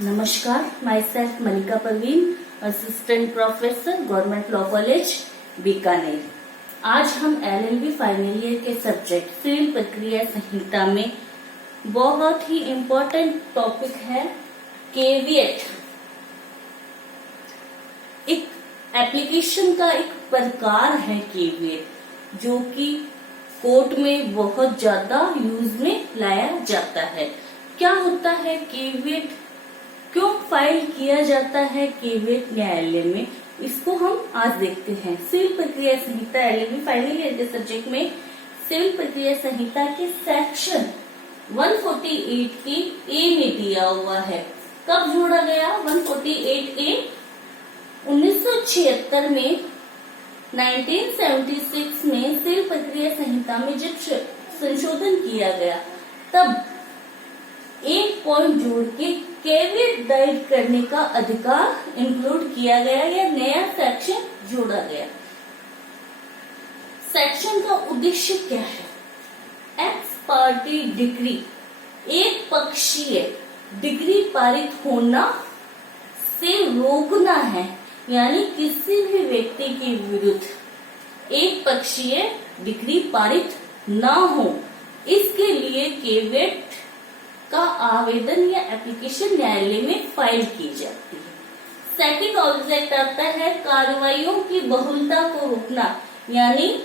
नमस्कार, myself Malika Parveen, assistant professor, government law college Bikaner. आज हम LLB फाइनल ईयर के सब्जेक्ट सिविल प्रक्रिया संहिता में बहुत ही इम्पोर्टेंट टॉपिक है केविएट। एक एप्लीकेशन का एक प्रकार है केविएट, जो कि कोर्ट में बहुत ज्यादा यूज में लाया जाता है। क्या होता है केविएट, क्यों फाइल किया जाता है केविएट न्यायालय में, इसको हम आज देखते हैं। सिविल प्रक्रिया संहिता LLB फाइनल ईयर के सब्जेक्ट में सिविल प्रक्रिया संहिता के सेक्शन 148 की ए में दिया हुआ है। कब जोड़ा गया 148A? 1976 में 1976 में सिविल प्रक्रिया संहिता में जब संशोधन किया गया, तब एक पॉइंट जोड़ के केविएट दायर करने का अधिकार इंक्लूड किया गया या नया सेक्शन जोड़ा गया। सेक्शन का उद्देश्य क्या है? एक्स पार्टी डिग्री, एक पक्षीय डिग्री पारित होना से रोकना है, यानी किसी भी व्यक्ति के विरुद्ध एक पक्षीय डिग्री पारित ना हो, इसके लिए केविएट का आवेदन या एप्लीकेशन न्यायालय में फाइल की जाती है। सेकंड ऑब्जेक्ट आता है कार्रवाइयों की बहुलता को रोकना, यानी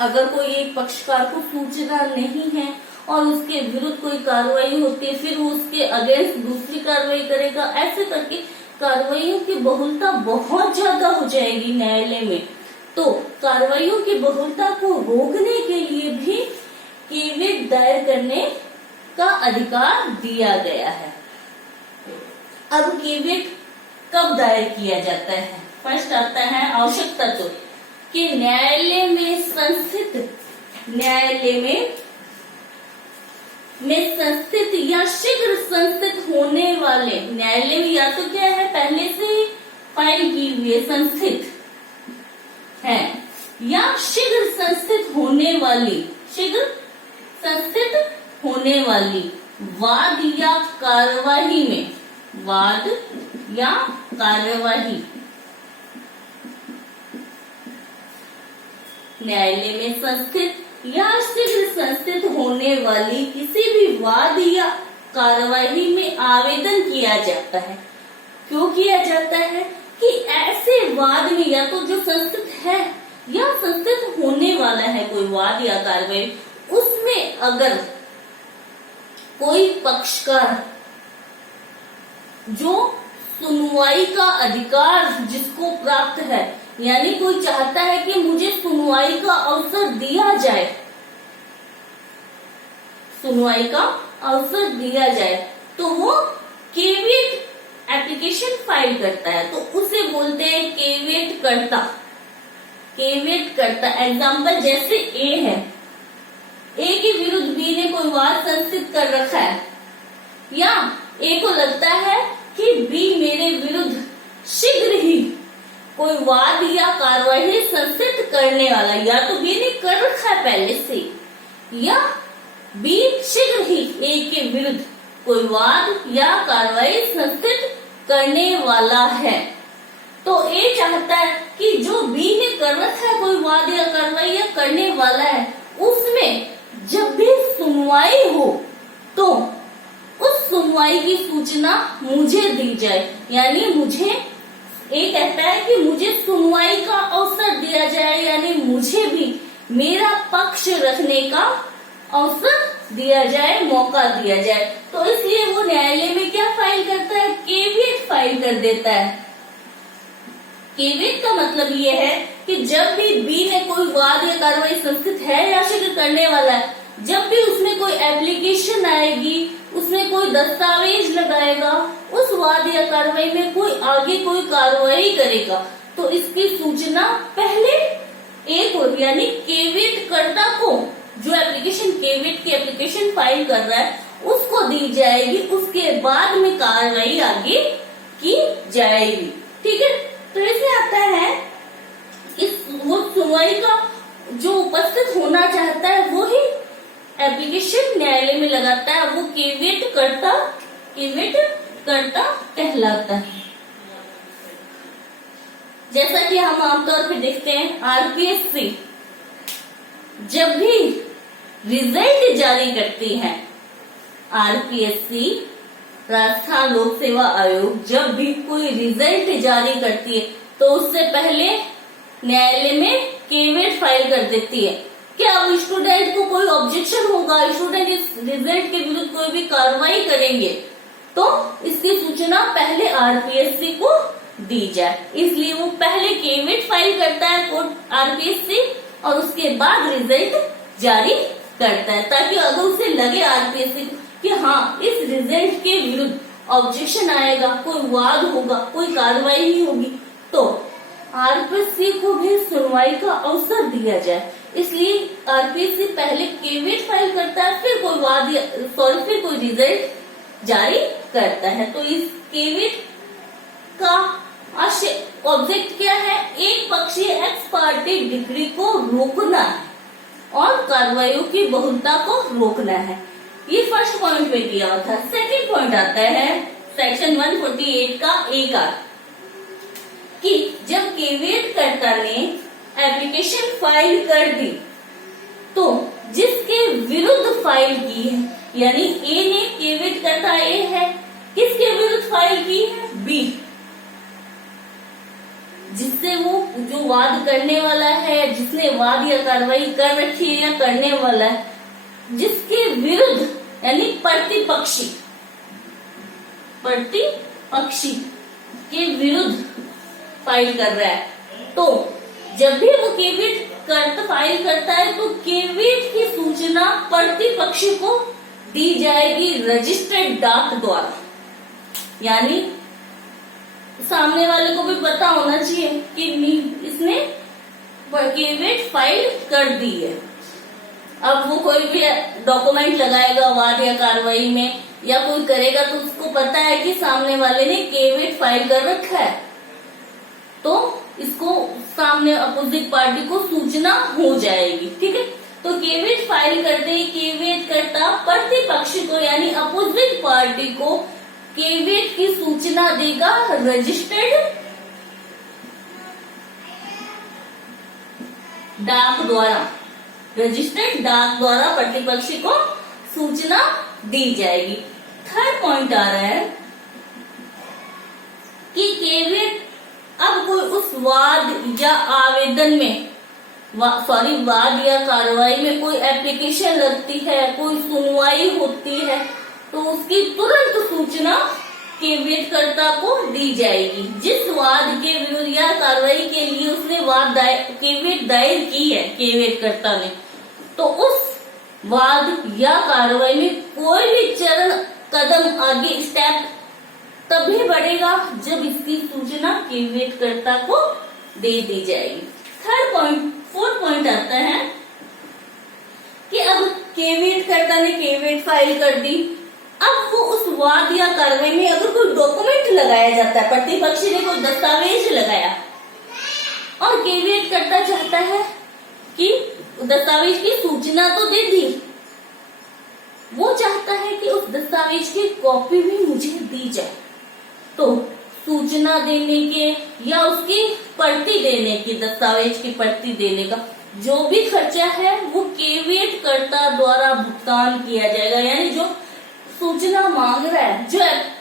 अगर कोई एक पक्षकार को सूचना नहीं है और उसके विरुद्ध कोई कार्रवाई होती है, फिर वो उसके अगेंस्ट दूसरी कार्रवाई करेगा, ऐसे करके कार्रवाइयों की बहुलता बहुत ज्यादा हो जाएगी न्यायालय में। तो कार्रवाइयों की बहुलता को रोकने के लिए भी केविएट दायर करने का अधिकार दिया गया है। अब केविएट कब दायर किया जाता है? फर्स्ट आता है आवश्यक तत्व कि न्यायालय में संस्थित या शीघ्र संस्थित होने वाले, न्यायालय में या तो क्या है पहले से ही फाइल की हुई संस्थित है, या शीघ्र संस्थित होने वाली वाद या कार्यवाही में, वाद या कार्यवाही, न्यायालय में संस्थित या शीघ्र संस्थित होने वाली किसी भी वाद या कार्यवाही में आवेदन किया जाता है। क्यों किया जाता है? कि ऐसे वाद में या तो जो संस्थित है या संस्थित होने वाला है कोई वाद या कार्यवाही, उसमें अगर कोई पक्षकार जो सुनवाई का अधिकार जिसको प्राप्त है, यानी कोई चाहता है कि मुझे सुनवाई का अवसर दिया जाए, सुनवाई का अवसर दिया जाए, तो वो केविएट एप्लीकेशन फाइल करता है, तो उसे बोलते हैं केविएट कर्ता। केविएट कर्ता एग्जाम्पल जैसे ए है, ए के विरुद्ध बी ने कोई वाद संस्थित कर रखा है, या ए को लगता है कि बी मेरे विरुद्ध शीघ्र ही कोई वाद या कार्यवाही संस्थित करने वाला, या तो बी ने कर रखा है पहले से, या बी शीघ्र ही ए के विरुद्ध कोई वाद या कार्यवाही संस्थित करने वाला है, तो ए चाहता है कि जो बी ने कर रखा है कोई वाद या कार्यवाही या करने वाला है, उसमें जब भी सुनवाई हो तो उस सुनवाई की सूचना मुझे दी जाए, यानी मुझे ये कहता है कि मुझे सुनवाई का अवसर दिया जाए, यानी मुझे भी मेरा पक्ष रखने का अवसर दिया जाए, मौका दिया जाए। तो इसलिए वो न्यायालय में क्या फाइल करता है? केविएट फाइल कर देता है। केविएट का मतलब ये है कि जब भी बी ने कोई वाद या कार्रवाई संस्थित है या शीघ्र करने वाला है, जब भी उसमें कोई एप्लीकेशन आएगी, उसमें कोई दस्तावेज लगाएगा, उस वाद या कार्रवाई में कोई आगे कोई कार्रवाई करेगा, तो इसकी सूचना पहले एक हो, यानी केविएट कर्ता को, जो एप्लीकेशन केविएट की एप्लीकेशन फाइल कर रहा है उसको दी जाएगी, उसके बाद में कार्रवाई आगे की जाएगी। ठीक है, तो ऐसे आता है इस वो सुनवाई का जो उपस्थित होना चाहता है वो ही एप्लीकेशन न्यायालय में लगाता है, वो केविएट कर्ता कहलाता है। जैसा कि हम आमतौर पर देखते हैं, आरपीएससी जब भी रिजल्ट जारी करती है, आरपीएससी राजस्थान लोक सेवा आयोग जब भी कोई रिजल्ट जारी करती है तो उससे पहले न्यायालय में केवियट फाइल कर देती है कि अब स्टूडेंट को कोई ऑब्जेक्शन होगा, स्टूडेंट इस रिजल्ट के विरुद्ध कोई भी कार्रवाई करेंगे तो इसकी सूचना पहले आरपीएससी को दी जाए। इसलिए वो पहले केवियट फाइल करता है कोर्ट आरपीएससी और उसके बाद रिजल्ट जारी करता है, ताकि अगर उसे लगे आरपीएससी कि हाँ इस रिजल्ट के विरुद्ध ऑब्जेक्शन आएगा, कोई वाद होगा, कोई कार्रवाई नहीं होगी, तो आरपीएससी को भी सुनवाई का अवसर दिया जाए। इसलिए आरपीएससी पहले केवियट फाइल करता है, फिर कोई वाद फिर कोई रिजल्ट जारी करता है। तो इस केवियट का ऑब्जेक्ट क्या है? एक पक्षीय एक्स पार्टी डिग्री को रोकना है और कार्रवाइयों की बहुलता को रोकना है। ये फर्स्ट पॉइंट में दिया हुआ था। सेकंड पॉइंट आता है सेक्शन 148 का एक कि जब केवियट कर्ता ने एप्लीकेशन फाइल कर दी तो जिसके विरुद्ध फाइल की है, यानी ए ने केवियट कर्ता ए है, किसके विरुद्ध फाइल की है? बी, जिससे वो जो वाद करने वाला है, जिसने वाद या कार्रवाई कर रखी है या करने वाला है, जिसके विरुद्ध यानी प्रतिपक्षी के विरुद्ध फाइल कर रहा है, तो जब भी वो केवियट फाइल करता है तो केवियट की सूचना प्रतिपक्षी को दी जाएगी रजिस्टर्ड डाक द्वारा। यानी सामने वाले को भी पता होना चाहिए कि इसने केवियट फाइल कर दी है। अब वो कोई भी डॉक्यूमेंट लगाएगा वाद या कार्रवाई में या कोई करेगा तो उसको पता है कि सामने वाले ने केवियट फाइल कर रखा है, तो इसको सामने अपोजिट पार्टी को सूचना हो जाएगी। ठीक है, तो केवियट फाइल करते ही केवियट कर्ता प्रतिपक्ष को यानी अपोजिट पार्टी को केवियट की सूचना देगा रजिस्टर्ड डाक द्वारा। रजिस्टर्ड डाक द्वारा प्रतिपक्षी को सूचना दी जाएगी। थर्ड पॉइंट आ रहा है कि केवियट अब कोई उस वाद या आवेदन में वाद या कार्रवाई में कोई एप्लीकेशन लगती है, कोई सुनवाई होती है, तो उसकी तुरंत सूचना केवियट कर्ता को दी जाएगी। जिस वाद के विरुद्ध या कार्रवाई के लिए उसने केवियट दायर की है केवियट कर्ता ने, तो उस वाद या कार्रवाई में कोई भी कदम आगे स्टेप तभी बढ़ेगा जब इसकी सूचना केवियट कर्ता को दे दी जाएगी। फोर्थ पॉइंट आता है कि अब केवियट कर्ता ने केवियट फाइल कर दी, अब वो उस वाद या कार्रवाई में अगर कोई डॉक्यूमेंट लगाया जाता है, प्रतिपक्षी ने कोई दस्तावेज लगाया और केवियट कर्ता चाहता है कि दस्तावेज की सूचना तो दे दी, वो चाहता है कि उस दस्तावेज की कॉपी भी मुझे दी जाए, तो सूचना देने के या उसकी प्रति देने की, दस्तावेज की प्रति देने का जो भी खर्चा है वो केवियट कर्ता द्वारा भुगतान किया जाएगा। यानी जो सूचना मांग रहा है, जो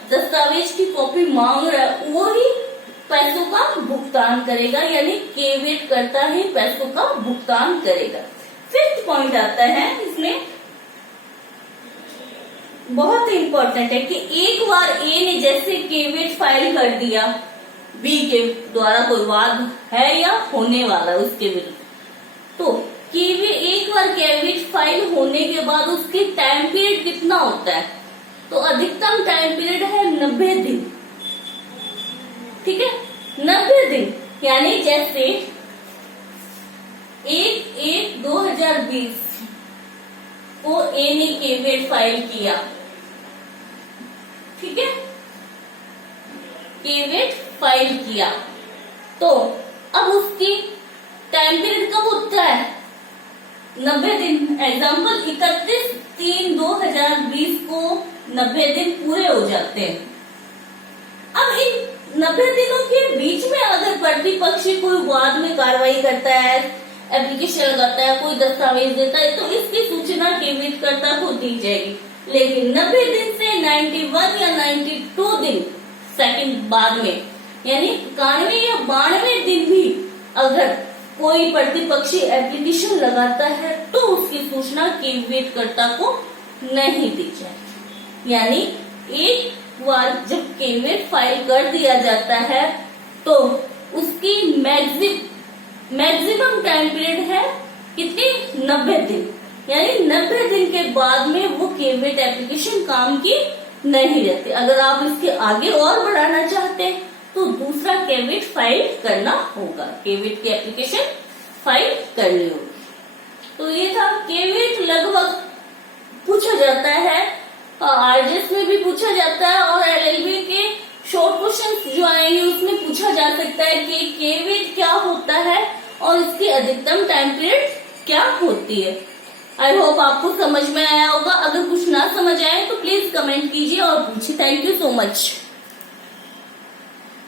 दस्तावेज की कॉपी मांग रहा है, वो ही पैसों का भुगतान करेगा, यानी केवियट कर्ता ही पैसों का भुगतान करेगा। फिफ्थ पॉइंट आता है इसमें, बहुत इम्पोर्टेंट है कि एक बार ए ने जैसे केवियट फाइल कर दिया, बी के द्वारा कोई वाद है या होने वाला उसके विरुद्ध, तो एक बार केवियट फाइल होने के बाद उसकी टाइम पीरियड कितना होता है? तो अधिकतम टाइम पीरियड है 90 दिन। ठीक है, 90 दिन, यानी जैसे 1/1/2020 को ए ने केवियट फाइल किया, ठीक है, केवियट फाइल किया, तो अब उसकी टाइम पीरियड कब होता है? 90 दिन। एग्जाम्पल 31/3/2020 को 90 दिन पूरे हो जाते हैं। 90 दिनों के बीच में अगर प्रतिपक्षी कोई वाद में कार्रवाई करता है, एप्लीकेशन लगाता है, कोई दस्तावेज देता है, तो इसकी सूचना केवियटकर्ता को दी जाएगी। लेकिन 90 दिन से 91 या 92 दिन सेकंड बाद में, यानी 91 या 92 दिन भी अगर कोई प्रतिपक्षी एप्लीकेशन लगाता है तो उसकी सूचना केवियटकर्ता को नहीं दी जाएगी। यानी एक बार जब केवियट फाइल कर दिया जाता है तो उसकी मैक्सिमम टाइम पीरियड है कितनी, 90 दिन। यानी 90 दिन के बाद में वो केवियट एप्लीकेशन काम की नहीं रहती। अगर आप इसके आगे और बढ़ाना चाहते हैं तो दूसरा केवियट फाइल करना होगा, केवियट की एप्लीकेशन फाइल करनी होगी। तो ये था केवियट, लगभग पूछा जाता है, आरजेएस में भी पूछा जाता है और एलएलबी के शॉर्ट क्वेश्चन जो आएंगे उसमें पूछा जा सकता है कि केवियट क्या होता है और इसकी अधिकतम टाइम पीरियड क्या होती है। आई होप आपको समझ में आया होगा। अगर कुछ ना समझ आए तो प्लीज कमेंट कीजिए और पूछिए। Thank you so much.